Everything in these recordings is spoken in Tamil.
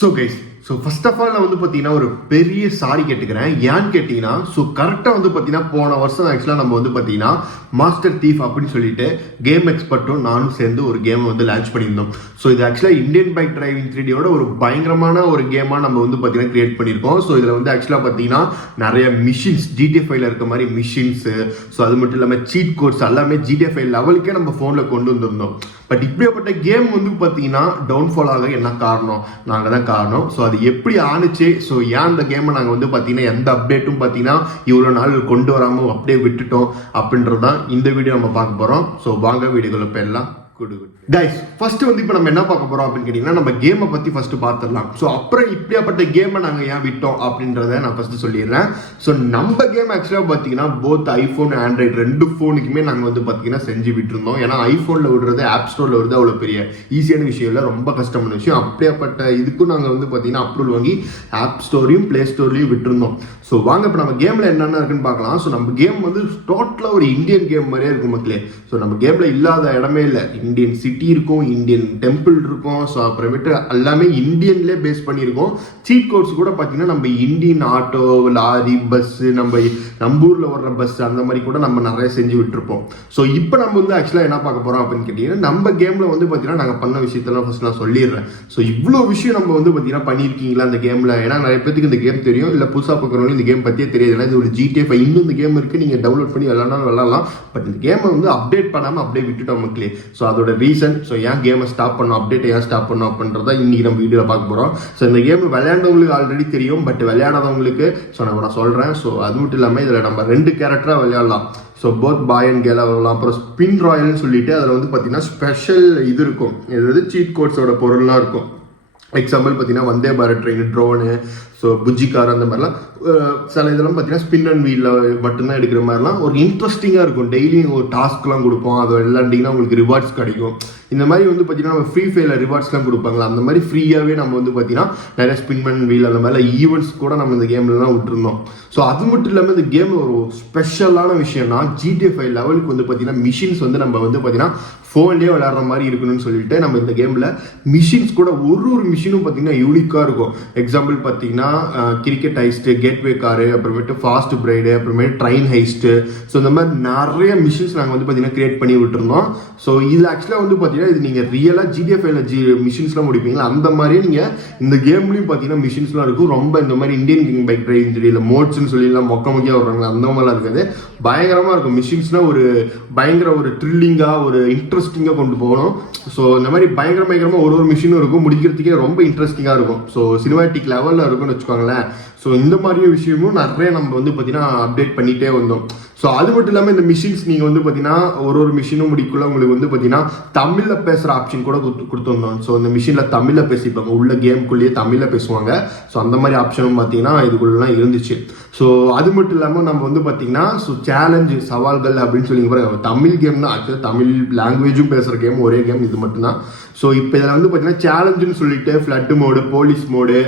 So guys, first of all நான் வந்து பார்த்தீங்கன்னா ஒரு பெரிய சாரி கேட்டுக்கிறேன். ஏன்னு கேட்டிங்கன்னா, கரெக்டாக வந்து பார்த்தீங்கன்னா போன வருஷம் ஆக்சுவலாக நம்ம வந்து பார்த்தீங்கன்னா மாஸ்டர் தீஃப் அப்படின்னு சொல்லிட்டு கேம் எக்ஸ்பர்ட்டும் நானும் சேர்ந்து ஒரு கேமை வந்து லான்ச் பண்ணியிருந்தோம். இது ஆக்சுவலாக இந்தியன் பைக் டிரைவிங் 3Dயோட ஒரு பயங்கரமான ஒரு கேமாக நம்ம வந்து பார்த்தீங்கன்னா கிரியேட் பண்ணியிருக்கோம். இதில் வந்து ஆக்சுவலாக பார்த்தீங்கன்னா நிறைய மிஷின்ஸ் GTA5ல இருக்க மாதிரி மிஷின்ஸு, அது மட்டும் இல்லாமல் சீட் கோட்ஸ் எல்லாமே GTA5 லெவலுக்கே நம்ம ஃபோனில் கொண்டு வந்திருந்தோம். பட் இப்படியாப்பட்ட கேம் வந்து பார்த்தீங்கன்னா டவுன்ஃபால் ஆக என்ன காரணம்? நாங்கள் தான் காரணம். அது எப்படி ஆணுச்சு? ஏன் அந்த கேமை நாங்கள் வந்து பார்த்தீங்கன்னா எந்த அப்டேட்டும் பார்த்தீங்கன்னா இவ்வளோ நாள் கொண்டு வராமல் அப்படியே விட்டுட்டோம் அப்படின்றது தான் இந்த வீடியோ நம்ம பார்க்க போகிறோம். வாங்க வீடியோக்குள்ள போயிடலாம். கைஸ், ஃபர்ஸ்ட் வந்து இப்போ நம்ம என்ன பார்க்க போறோம் அப்படின்னு கேட்டீங்கன்னா, நம்ம கேமை பத்தி ஃபர்ஸ்ட் பார்த்துடலாம். அப்புறம் இப்படியாப்பட்ட கேமை நாங்க ஏன் விட்டோம் அப்படின்றத நான் ஃபர்ஸ்ட் சொல்லிடுறேன். நம்ம கேம் ஆக்சுவலாக பார்த்தீங்கன்னா போத் ஐஃபோன் ஆண்ட்ராய்டு ரெண்டு ஃபோனுக்குமே நாங்கள் வந்து பார்த்தீங்கன்னா செஞ்சு விட்டுருந்தோம். ஏன்னா ஐஃபோனில் விடுறது ஆப் ஸ்டோரில் விடுறது அவ்வளோ பெரிய ஈஸியான விஷயம் இல்லை, ரொம்ப கஷ்டமான விஷயம். அப்படியாப்பட்ட இதுக்கும் நாங்கள் வந்து பார்த்தீங்கன்னா அப்ரூவல் வாங்கி ஆப் ஸ்டோரையும் பிளே ஸ்டோர்லையும் விட்டுருந்தோம். வாங்க இப்போ நம்ம கேமில் என்னென்ன இருக்குன்னு பார்க்கலாம். நம்ம கேம் வந்து டோட்டலாக ஒரு இந்தியன் கேம் மாதிரியே இருக்கும் மக்களே. நம்ம கேமில் இல்லாத இடமே இல்லை. இந்தியன் சிட்டி இருக்கும், இந்தியன் டெம்பிள் இருக்கும், அப்புறமேட்டு எல்லாமே இந்தியன்லேயே பேஸ் பண்ணியிருக்கோம். சீட் கோட்ஸ் கூட பார்த்தீங்கன்னா நம்ம இந்தியன் ஆட்டோ, லாரி, பஸ்ஸு, நம்ம ஊரில் வர்ற பஸ் அந்த மாதிரி கூட நம்ம நிறைய செஞ்சு விட்டுருப்போம். இப்போ நம்ம வந்து ஆக்சுவலாக என்ன பார்க்க போகிறோம் அப்படின்னு கேட்டிங்கன்னா, நம்ம கேமில் வந்து பார்த்தீங்கன்னா நாங்கள் பண்ண விஷயத்தெல்லாம் ஃபர்ஸ்ட் நான் சொல்லிடுறேன். இவ்வளோ விஷயம் நம்ம வந்து பார்த்தீங்கன்னா பண்ணியிருக்கீங்களா அந்த கேமில்? ஏன்னா நிறைய பேருக்கு இந்த கேம் தெரியும், இல்லை புதுசாக பார்க்குறவங்க இந்த கேம் பற்றியே தெரியாது. ஏன்னா இது ஒரு GTA5 இன்னும் இந்த கேம் இருக்குது, நீங்கள் டவுன்லோட் பண்ணி விளாட்லாம். பட் இந்த கேமை வந்து அப்டேட் பண்ணாமல் அப்படியே விட்டுட்டோம் மக்களே. அதோட ரீசன், ஏன் கேமை ஸ்டாப் பண்ணோம், அப்டேட் ஏன் ஸ்டாப் பண்ணோம் அப்படின்றத இன்னைக்கு நம்ம வீடியோவில் பார்க்க போகிறோம். இந்த கேம் விளையாண்டவங்களுக்கு ஆல்ரெடி தெரியும், பட் விளையாடாதவங்களுக்கு நான் சொல்கிறேன். அது மட்டும் இல்லாமல் இதில் நம்ம 2 கேரக்டராக விளையாடலாம். போத் பாய் அண்ட் கேர்ளாக விளையாடலாம். அப்புறம் ஸ்பின் ராயல்னு சொல்லிட்டு அதில் வந்து பார்த்தீங்கன்னா ஸ்பெஷல் இது இருக்கும், இது சீட் கோட்ஸோட பொருள்லாம் இருக்கும். எக்ஸாம்பிள் பார்த்தீங்கன்னா Vande Bharat train, drone, Bujji car, அந்த மாதிரிலாம் சில இதெல்லாம் பார்த்தீங்கன்னா ஸ்பின் அண்ட் வீலில் மட்டும்தான் எடுக்கிற மாதிரிலாம் ஒரு இன்ட்ரெஸ்டிங்காக இருக்கும். டெய்லியும் ஒரு டாஸ்க்லாம் கொடுப்போம், அதை விளையாண்டிங்கன்னா உங்களுக்கு ரிவார்ட்ஸ் கிடைக்கும். இந்த மாதிரி வந்து பார்த்தீங்கன்னா நம்ம ஃப்ரீ ஃபயரில் ரிவார்ட்ஸ்லாம் கொடுப்பாங்களா, அந்த மாதிரி ஃப்ரீயாகவே நம்ம வந்து பார்த்தீங்கன்னா நிறைய ஸ்பின் அண்ட் வீல் அந்த மாதிரி ஈவெண்ட்ஸ் கூட நம்ம இந்த கேம்லலாம் விட்டுருந்தோம். அது மட்டும் இல்லாமல் இந்த கேம் ஒரு ஸ்பெஷலான விஷயம்னா GTA5 லெவலுக்கு வந்து பார்த்தீங்கன்னா மிஷின்ஸ் வந்து நம்ம வந்து பார்த்தீங்கன்னா ஃபோன்லேயே விளையாடுற மாதிரி இருக்கணும்னு சொல்லிட்டு நம்ம இந்த கேமில் மிஷின்ஸ் கூட ஒரு மிஷினும் பார்த்தீங்கன்னா யூனிக்காக இருக்கும். எக்ஸாம்பிள் பார்த்தீங்கன்னா கிரிக்கெட் ஹைஸ்ட்டு, கேட்வே காரு, அப்புறமேட்டு ஃபாஸ்ட் பிரைடு, அப்புறமேட்டு ட்ரெயின் ஹைஸ்ட்டு, இந்த மாதிரி நிறைய மிஷின்ஸ் நாங்கள் வந்து பார்த்தீங்கன்னா கிரியேட் பண்ணி விட்டுருந்தோம். இதில் ஆக்சுவலாக வந்து பார்த்தீங்கன்னா இது நீங்கள் ரியலாக GTA5ல மிஷின்ஸ்லாம் முடிப்பீங்களா, அந்த மாதிரியே நீங்கள் இந்த கேம்லையும் பார்த்தீங்கன்னா மிஷின்ஸ்லாம் இருக்கும். ரொம்ப இந்த மாதிரி இந்தியன் பைக் டிரைவிங் 3Dல மோட்ஸ்ன்னு சொல்லிலாம் மொக்கையாக வர்றாங்களா, அந்த மாதிரிலாம் இருக்காது. பயங்கரமாக இருக்கும். மிஷின்ஸ்னால் ஒரு பயங்கர ஒரு த்ரில்லிங்காக ஒரு இன்ட்ரெஸ்டிங்காக கொண்டு போகணும். இந்த மாதிரி பயங்கரமாக ஒரு மிஷினும் இருக்கும், முடிக்கிறதுக்கே ரொம்ப இன்ட்ரெஸ்டிங்காக இருக்கும். சினிமாட்டிக் லெவலில் இருக்கும்னு வச்சுக்கோங்களேன். இந்த மாதிரி விஷயமும் நிறைய நம்ம வந்து பார்த்தீங்கன்னா அப்டேட் பண்ணிகிட்டே வந்தோம். அது மட்டும் இல்லாமல் இந்த மிஷின்ஸ் நீங்கள் வந்து பார்த்தீங்கன்னா ஒரு மிஷினும் முடிக்குள்ள உங்களுக்கு வந்து பார்த்தீங்கன்னா தமிழில் பேசுகிற ஆப்ஷன் கூட கொடுத்துருந்தோம். இந்த மிஷினில் தமிழில் பேசிப்பாங்க, உள்ள கேமுக்குள்ளேயே தமிழில் பேசுவாங்க. அந்த மாதிரி ஆப்ஷனும் பார்த்தீங்கன்னா இதுக்குள்ளலாம் இருந்துச்சு. அது மட்டும் இல்லாமல் நம்ம வந்து பார்த்தீங்கன்னா சேலஞ்சு, சவால்கள் அப்படின்னு சொல்லி பாருங்க, தமிழ் கேம் தான் ஆக்சுவலாக, தமிழ் லாங்குவேஜும் பேசுகிற கேம் ஒரே கேம் இது மட்டும்தான். இப்போ இதில் வந்து பார்த்தீங்கன்னா சேலஞ்சுன்னு சொல்லிட்டு ஃப்ளட் மோடு, போலீஸ் மோடு,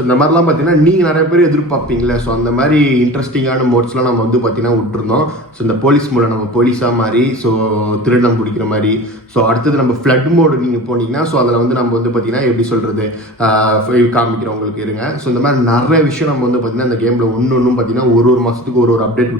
இந்த மாதிரிலாம் பார்த்தீங்கன்னா நீங்கள் நிறைய பேர் எதிர்பார்ப்பீங்களே. அந்த மாதிரி இன்ட்ரெஸ்டிங்கான மோட்ஸ்லாம் நம்ம வந்து பார்த்தீங்கன்னா விட்டுருந்தோம். இந்த போலீஸ் மோடை நம்ம போலீஸாக மாதிரி திருடம் பிடிக்கிற மாதிரி. அடுத்தது நம்ம ஃப்ளட் மோடு நீங்கள் போனீங்கன்னா அதில் வந்து நம்ம வந்து பார்த்தீங்கன்னா எப்படி சொல்கிறது காமிக்கிறவங்களுக்கு இருங்க. இந்த மாதிரி நிறைய விஷயம் நம்ம வந்து பார்த்தீங்கன்னா இந்த கேமில் ஒன்றும் பார்த்தீங்கன்னா ஒரு மாதத்துக்கு ஒரு அப்டேட்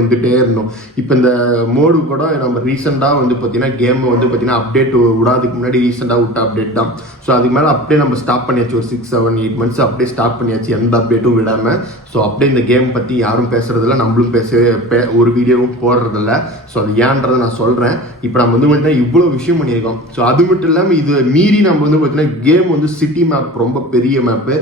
வந்துட்டே இருந்தோம். இப்போ இந்த மோடு கூட நம்ம ரீசெண்டாக வந்து பார்த்தீங்கன்னா கேம் வந்து பார்த்தீங்கன்னா அப்டேட் விடாதுக்கு முன்னாடி ரீசெண்டாக விட்ட அப்டேட் தான். அதுக்கு மேலே அப்படியே நம்ம ஸ்டாப் பண்ணியாச்சு. ஒரு 6, 7, 8 மந்த்ஸ் அப்படியே ஸ்டாப் பண்ணியாச்சு, எந்த அப்டேட்டும் விடாமல். அப்படியே இந்த கேம் பற்றி யாரும் பேசுறதில்ல, நம்மளும் ஒரு வீடியோவும் போடுறதில்ல. அது ஏன்றதை நான் சொல்கிறேன். இப்போ நம்ம வந்து பார்த்தீங்கன்னா இவ்வளோ விஷயம் பண்ணியிருக்கோம். அது மட்டும் இல்லாமல் இது மீறி நம்ம வந்து பார்த்தீங்கன்னா கேம் வந்து சிட்டி மேப், ரொம்ப பெரிய மேப்பு,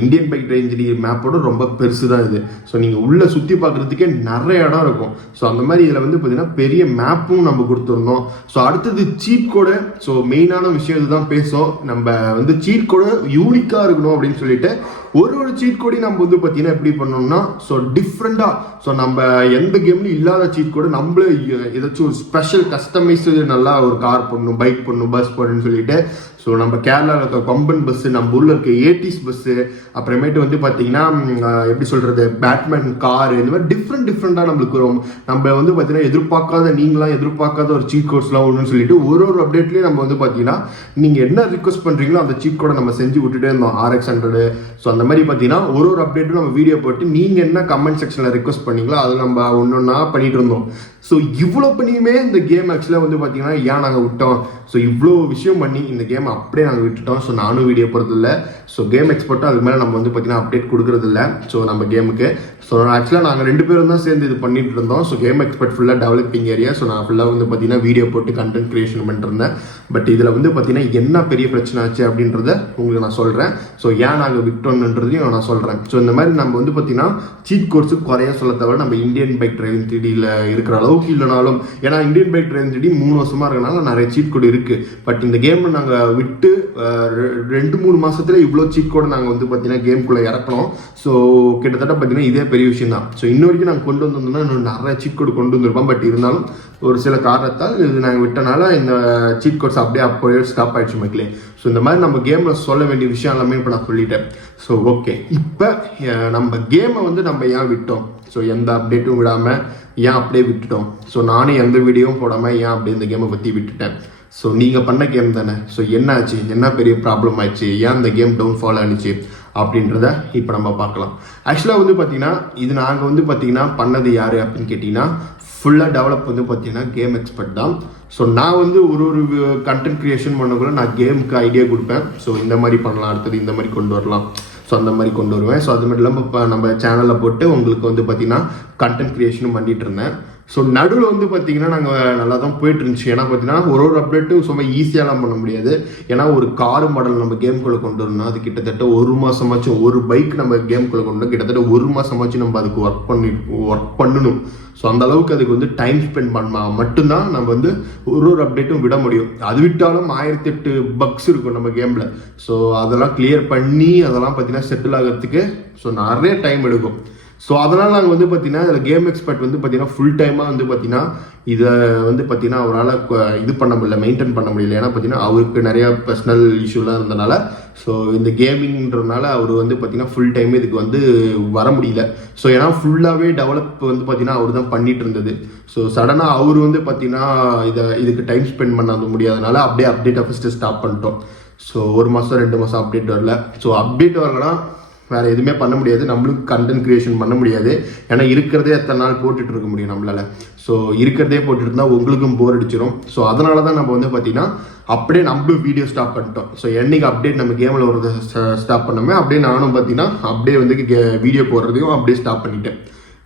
இந்தியன் பைக் டிரைவிங் மேப்போட ரொம்ப பெருசு தான் இது. நீங்கள் உள்ளே சுற்றி பார்க்குறதுக்கே நிறைய இடம் இருக்கும். அந்த மாதிரி இதில் வந்து பார்த்தீங்கன்னா பெரிய மேப்பும் நம்ம கொடுத்துருந்தோம். அடுத்தது சீட் கோடு. மெயினான விஷயம் இதுதான் பேசும். நம்ம வந்து சீட் கோடு யூனிக்காக இருக்கணும் அப்படின்னு சொல்லிட்டு ஒரு சீட் கோடி நம்ம வந்து பார்த்தீங்கன்னா எப்படி பண்ணோம்னா ஸோ டிஃப்ரெண்டாக ஸோ நம்ம எந்த கேம்லையும் இல்லாத சீட் கோடு நம்மளே ஏதாச்சும் ஒரு ஸ்பெஷல் கஸ்டமைஸ்டு நல்லா ஒரு கார் பண்ணணும், பைக் பண்ணணும், பஸ் பண்ணணும்னு சொல்லிட்டு ஸோ நம்ம கேரளாவில் இருக்க கொம்பன் பஸ்ஸு, நம்ம ஊரில் இருக்க ஏடிஸ் பஸ்ஸு, அப்புறமேட்டு வந்து பார்த்தீங்கன்னா எப்படி சொல்கிறது பேட்மேன் காரு, இந்த மாதிரி டிஃப்ரெண்ட்டாக நம்மளுக்கு வரும். நம்ம வந்து பார்த்தீங்கன்னா நீங்களாம் எதிர்பார்க்காத ஒரு சீட் கோட்ஸ்லாம் ஒன்றுன்னு சொல்லிட்டு ஒரு அப்டேட்லேயும் நம்ம வந்து பார்த்தீங்கன்னா நீங்கள் என்ன ரிக்வஸ்ட் பண்ணுறீங்களோ அந்த சீட் கோடை நம்ம செஞ்சு விட்டுட்டே இருந்தோம். RX100 ஸோ அந்த மாதிரி பார்த்தீங்கன்னா ஒரு அப்டேட்டும் நம்ம வீடியோ போட்டு நீங்கள் என்ன கமெண்ட் செக்ஷனில் ரிக்வஸ்ட் பண்ணீங்களோ அதை நம்ம ஒன்றா பண்ணிட்டு இருந்தோம். ஸோ இவ்வளோ பண்ணியுமே இந்த கேம் ஆக்சுவலாக வந்து பார்த்தீங்கன்னா ஏன் நாங்கள் விட்டோம், ஸோ இவ்வளோ விஷயம் பண்ணி இந்த கேம் அப்படியே நாங்கள் விட்டுட்டோம். ஸோ நானும் வீடியோ போடுறதில்ல, ஸோ கேம் எக்ஸ்பர்ட்டும் அதுக்கு மேலே நம்ம வந்து பார்த்தீங்கன்னா அப்டேட் கொடுக்குறதில்ல ஸோ நம்ம கேமுக்கு. ஸோ ஆக்சுவலாக நாங்கள் 2 பேரும் தான் சேர்ந்து இது பண்ணிட்டு இருந்தோம். ஸோ கேம் எக்ஸ்பர்ட் ஃபுல்லாக டெவலப்பிங் ஏரியா, ஸோ நான் ஃபுல்லாக வந்து பார்த்தீங்கன்னா வீடியோ போட்டு கண்டென்ட் கிரியேஷன் பண்ணிருந்தேன். பட் இதில் வந்து பார்த்தீங்கன்னா என்ன பெரிய பிரச்சனை ஆச்சு அப்படின்றத உங்களுக்கு நான் சொல்கிறேன். ஸோ ஏன் நாங்கள் விட்டோம்ன்றதையும் நான் சொல்கிறேன். ஸோ இந்த மாதிரி நம்ம வந்து பார்த்தீங்கன்னா சீட் கோர்ஸுக்கு குறைய சொல்ல தவிர நம்ம இந்தியன் பைக் டிரைவிங் 3Dயில் இருக்கிற அளவுக்கு இல்லைனாலும், ஏன்னா இந்தியன் பைக் டிரைவிங் 3D 3 வருஷமாக இருக்கனால நிறைய சீட் கோடு இருக்குது. பட் இந்த கேம் நாங்கள் விட்டு 2-3 மாதத்துல இவ்வளோ சீட் கோடை நாங்கள் வந்து பார்த்தீங்கன்னா கேம்குள்ளே இறக்கணும். ஸோ கிட்டத்தட்ட பார்த்தீங்கன்னா இதே பெரிய விஷயம் தான். ஸோ இன்ன வரைக்கும் நாங்கள் கொண்டு வந்திருந்தோம்னா இன்னும் நிறைய சீட் கோடு கொண்டு வந்திருப்போம். பட் இருந்தாலும் ஒரு சில காரணத்தால் இது நாங்கள் விட்டனால இந்த சீட் கோட்ஸ் அப்படியே ஸ்டாப் ஆயிடுச்சு மக்களே. ஸோ இந்த மாதிரி நம்ம கேமில் சொல்ல வேண்டிய விஷயம் எல்லாமே இப்போ நான் சொல்லிட்டேன். ஸோ ஓகே, இப்போ நம்ம கேமை வந்து நம்ம ஏன் விட்டோம், ஸோ எந்த அப்டேட்டும் விடாமல் ஏன் அப்படியே விட்டுட்டோம், ஸோ நானும் எந்த வீடியோவும் போடாமல் ஏன் அப்படியே இந்த கேமை பற்றி விட்டுட்டேன். ஸோ நீங்கள் பண்ண கேம் தானே, ஸோ என்ன ஆச்சு, என்ன பெரிய ப்ராப்ளம் ஆயிடுச்சு, ஏன் இந்த கேம் டவுன்ஃபால் ஆனிச்சு அப்படின்றத இப்போ நம்ம பார்க்கலாம். ஆக்சுவலாக வந்து பார்த்தீங்கன்னா இது நாங்கள் வந்து பார்த்தீங்கன்னா பண்ணது யார் அப்படின்னு கேட்டிங்கன்னா ஃபுல்லாக டெவலப் வந்து பார்த்தீங்கன்னா கேம் எக்ஸ்பர்ட் தான். ஸோ நான் வந்து ஒரு கண்டென்ட் க்ரியேஷன் பண்ணக்குள்ள நான் கேமுக்கு ஐடியா கொடுப்பேன். ஸோ இந்த மாதிரி பண்ணலாம், அடுத்தது இந்த மாதிரி கொண்டு வரலாம், ஸோ அந்த மாதிரி கொண்டு வருவேன். ஸோ அது மட்டும் இல்லாமல் இப்போ நம்ம சேனலில் போட்டு உங்களுக்கு வந்து பார்த்தீங்கன்னா கண்டென்ட் க்ரியேஷனும் பண்ணிட்டு இருந்தேன். ஸோ நடுவில் வந்து பார்த்தீங்கன்னா நாங்கள் நல்லா தான் போயிட்டு இருந்துச்சு. ஏன்னா பார்த்தீங்கன்னா ஒரு அப்டேட்டும் சும்மா ஈஸியாலாம் பண்ண முடியாது. ஏன்னா ஒரு கார் மாடல் நம்ம கேம்குள்ளே கொண்டு வரணும், அது கிட்டத்தட்ட 1 மாதமாச்சும், ஒரு பைக் நம்ம கேம்குள்ளே கொண்டு வரணும், கிட்டத்தட்ட 1 மாதமாச்சும் நம்ம அதுக்கு ஒர்க் பண்ணணும். ஸோ அந்த அளவுக்கு அதுக்கு வந்து டைம் ஸ்பெண்ட் பண்ணால் மட்டும்தான் நம்ம வந்து ஒரு அப்டேட்டும் விட முடியும். அது விட்டாலும் 1008 பக்ஸ் இருக்கும் நம்ம கேமில். ஸோ அதெல்லாம் கிளியர் பண்ணி அதெல்லாம் பார்த்தீங்கன்னா செட்டில் ஆகிறதுக்கு ஸோ நிறைய டைம் எடுக்கும். ஸோ அதனால் நாங்கள் வந்து பார்த்தீங்கன்னா இதில் கேம் எக்ஸ்பர்ட் வந்து பார்த்தீங்கன்னா ஃபுல் டைமாக வந்து பார்த்தீங்கன்னா இதை வந்து பார்த்தீங்கன்னா அவரால் இது பண்ண முடியல, மெயின்டைன் பண்ண முடியல. ஏன்னா பார்த்தீங்கன்னா அவருக்கு நிறையா பர்சனல் இஷ்யூலாம் இருந்தனால ஸோ இந்த கேமிங்கிறதுனால அவர் வந்து பார்த்தீங்கன்னா ஃபுல் டைம் இதுக்கு வந்து வர முடியல. ஸோ ஏன்னா ஃபுல்லாகவே டெவலப் வந்து பார்த்தீங்கன்னா அவர் தான் பண்ணிட்டு இருந்தது. ஸோ சடனாக அவர் வந்து பார்த்தீங்கன்னா இதுக்கு டைம் ஸ்பெண்ட் பண்ண முடியாதனால அப்படியே அப்டேட்டை ஃபஸ்ட்டு ஸ்டாப் பண்ணிட்டோம். ஸோ 1 மாதம் 2 மாதம் அப்டேட் வரல. ஸோ அப்டேட் வரலன்னா வேறு எதுவுமே பண்ண முடியாது, நம்மளுக்கு கண்டென்ட் க்ரியேஷன் பண்ண முடியாது. ஏன்னா இருக்கிறதே எத்தனை நாள் போட்டுட்டு இருக்க முடியும் நம்மளால். ஸோ இருக்கிறதே போட்டுட்டு இருந்தால் உங்களுக்கும் போர் அடிச்சிடும். ஸோ அதனால தான் நம்ம வந்து பார்த்தீங்கன்னா அப்படியே நம்மளும் வீடியோ ஸ்டாப் பண்ணிட்டோம். ஸோ என்னைக்கு அப்டேட் நம்ம கேமில் வரது ஸ்டாப் பண்ணோமே அப்படியே நானும் பார்த்தீங்கன்னா அப்படியே வந்து வீடியோ போடுறதையும் அப்படியே ஸ்டாப் பண்ணிட்டேன்.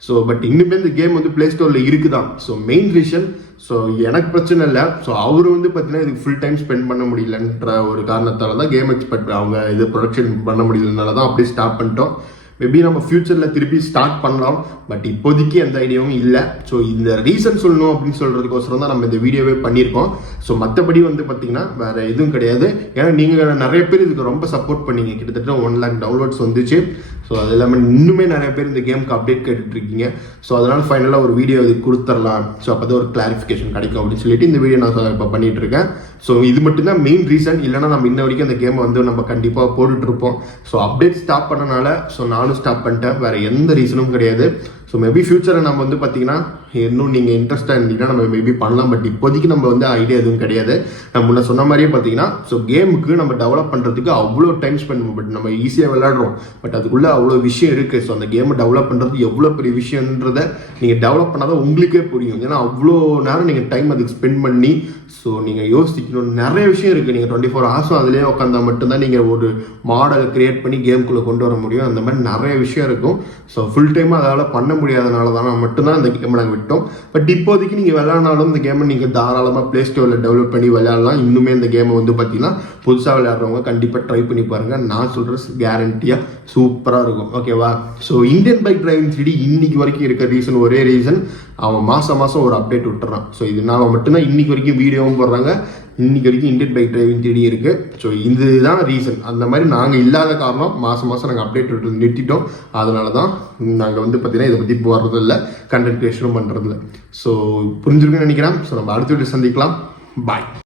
ஸோ பட் இன்னுமே இந்த கேம் வந்து ப்ளே ஸ்டோரில் இருக்குதான். ஸோ மெயின் ரீசன் ஸோ எனக்கு பிரச்சனை இல்லை. ஸோ அவர் வந்து பார்த்தீங்கன்னா இதுக்கு ஃபுல் டைம் ஸ்பெண்ட் பண்ண முடியலன்ற ஒரு காரணத்தால் தான் கேம் எக்ஸ்பர்ட் அவங்க இது ப்ரொடக்ஷன் பண்ண முடியலனால தான் அப்படியே ஸ்டாப் பண்ணிட்டோம். மேபி நம்ம ஃபியூச்சரில் திருப்பி ஸ்டார்ட் பண்ணலாம், பட் இப்போதைக்கு எந்த ஐடியாவும் இல்லை. ஸோ இந்த ரீசன் சொல்லணும் அப்படின்னு சொல்கிறதுக்கோசரம் தான் நம்ம இந்த வீடியோவே பண்ணியிருக்கோம். ஸோ மற்றபடி வந்து பார்த்தீங்கன்னா வேறு எதுவும் கிடையாது. ஏன்னா நீங்கள் நிறைய பேர் இதுக்கு ரொம்ப சப்போர்ட் பண்ணீங்க, கிட்டத்தட்ட 1 lakh டவுன்லோட்ஸ் வந்துச்சு. ஸோ அது இல்லாமல் இன்னுமே நிறைய பேர் இந்த கேமுக்கு அப்டேட் கேட்டுட்ருக்கீங்க. ஸோ அதனால் ஃபைனலாக ஒரு வீடியோ இது கொடுத்துடலாம், ஸோ அப்போ தான் ஒரு கிளாரிஃபிகேஷன் கிடைக்கும் அப்படின்னு சொல்லிட்டு இந்த வீடியோ நான் இப்போ பண்ணிகிட்ருக்கேன். ஸோ இது மட்டும்தான் மெயின் ரீசன். இல்லைனா நம்ம இன்ன வரைக்கும் அந்த கேமை வந்து நம்ம கண்டிப்பாக போட்டுட்ருப்போம். ஸோ அப்டேட் ஸ்டாப் பண்ணனால ஸோ நானும் ஸ்டாப் பண்ணிட்டேன், வேறு எந்த ரீசனும் கிடையாது. ஸோ மேபி ஃபியூச்சரில் நம்ம வந்து பார்த்தீங்கன்னா இன்னும் நீங்கள் இன்ட்ரெஸ்டாக இருந்தீங்கன்னா நம்ம மேபி பண்ணலாம். பட் இப்போதைக்கு நம்ம வந்து ஐடியா எதுவும் கிடையாது. நம்ம முன்ன சொன்ன மாதிரியே பார்த்தீங்கன்னா ஸோ கேமுக்கு நம்ம டெவலப் பண்ணுறதுக்கு அவ்வளோ டைம் ஸ்பெண்ட் பண்ணுவோம். பட் நம்ம ஈஸியாக விளையாடுறோம், பட் அதுக்குள்ளே அவ்வளோ விஷயம் இருக்குது. ஸோ அந்த கேமை டெவலப் பண்ணுறது எவ்வளோ பெரிய விஷயன்றதை நீங்கள் டெவலப் பண்ணாதான் உங்களுக்கே புரியும். ஏன்னா அவ்வளோ நேரம் நீங்கள் டைம் அதுக்கு ஸ்பெண்ட் பண்ணி ஸோ நீங்கள் யோசிக்கணும், நிறைய விஷயம் இருக்குது. நீங்கள் 24 hours அதிலே உட்காந்தா மட்டும்தான் நீங்கள் ஒரு மாடலை க்ரியேட் பண்ணி கேமுக்குள்ளே கொண்டு வர முடியும். அந்த மாதிரி நிறைய விஷயம் இருக்கும். ஸோ ஃபுல் டைமாக அதால் பண்ண முடியாதனால தான் மட்டும்தான் இந்த கேமை நாங்கள் விட்டோம். பட் இப்போதைக்கு நீங்கள் விளையாடினாலும் இந்த கேமை நீங்கள் தாராளமாக ப்ளே ஸ்டோரில் டெவலப் பண்ணி விளையாடலாம். இன்னுமே இந்த கேமை வந்து பார்த்தீங்கன்னா புதுசாக விளையாடுறவங்க கண்டிப்பாக ட்ரை பண்ணி பாருங்கள். நான் சொல்கிறது கேரண்டியாக சூப்பராக இருக்கும். ஓகேவா? So Indian bike driving 3D இன்னைக்கு வரைக்கும் இருக்க ரீசன் ஒரே ரீசன், அவன் மாதம் ஒரு அப்டேட் விட்டுறான். ஸோ இதனால மட்டும்தான் இன்னைக்கு வரைக்கும் வீடியோவும் போடுறாங்க, இன்னைக்கு வரைக்கும் இந்தியன் பைக் டிரைவிங் 3D இருக்கு. ஸோ இதுதான் ரீசன். அந்த மாதிரி நாங்கள் இல்லாத காரணம் மாதம் நாங்கள் அப்டேட் விட்டு நிறுத்திட்டோம். அதனால தான் நாங்கள் வந்து பார்த்தீங்கன்னா இதை பற்றி போடுறது இல்லை, கண்டென்ட் கிரியேஷனும் பண்ணுறது இல்லை. ஸோ புரிஞ்சிருக்குன்னு நினைக்கிறேன். ஸோ நம்ம அடுத்த வீடியோ சந்திக்கலாம். பாய்.